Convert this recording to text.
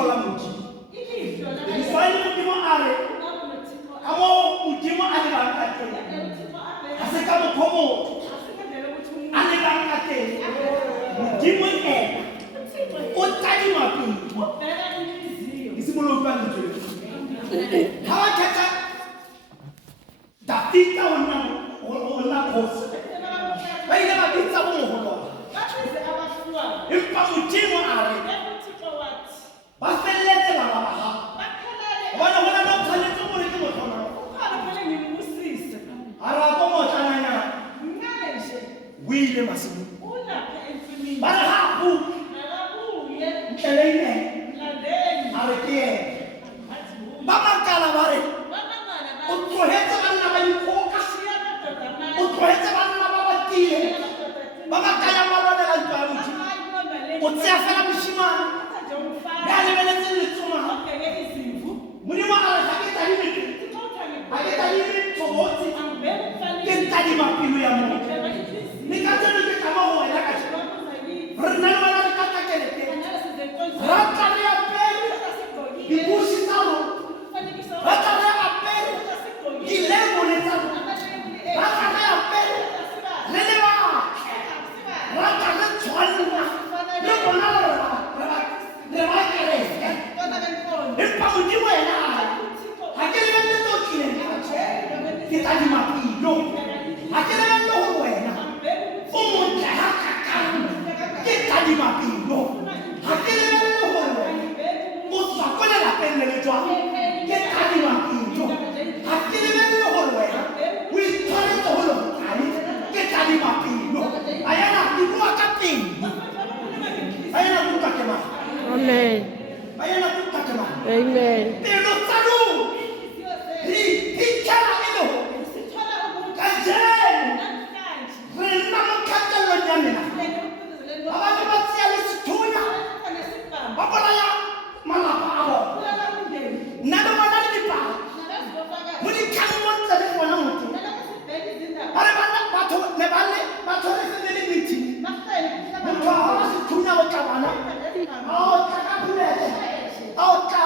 thola modimo di fai modimo are amo modimo a le banka teng a se ka mokhomo a le banka teng modimo ena o tadima pele ke se molo utlwa lentswe ha wa khetha Dafita ona khosi ba ile ba bitsa bo mogolo empa modimo a re ba felletse ba ha bona bona no tshwanetse gore ke motlhola ara go motlananya o ile masimo ba re ha bu tleleine a re ke ba makala ba re o tlohetse banna ba dikgoka o tlohetse banna ba batile ba ba kaya malonela ntwa ya modimo o tseya fela moshimane le a lebeletse letsoma modimo a re ga ke tadime tshobotse ke ntadima pelo ya motho le ka tseno ke kama go wena ka re nna le wena re ka takelete ra tla re apere dibuši tsa rona ra tla re apere dilebole tsa rona ra tla re apere le lebake ra tla re tshwanna le bona re ba kereke empa modimo ena ga ke lebeletse o tlileng ke tadima pelo ga ke lebeletse gore wena o montle ga kakang ke tadima pelo ga ke lebeletse gore wena o tswa ko lelapeng le le tswang ke tadima pelo ga ke lebeletse gore wena o itshwaretse go le bokae ke tadima pelo a yana ke bua ka pelo a yana ke utlwa ke mang Amen. a yana ke utlwa ke mang Amen. pelo tsa lona di tshela e le ka jeno re nna mo kgatelelong ya mena ba batho ba tseya le sethunya ba bolaya malapa a bona nna le bona le dipalo mo dikgang mo ntle le bona motho ba re batho re family meeting motho a gola sethunya go tla bana a o tla ka pulete a o tla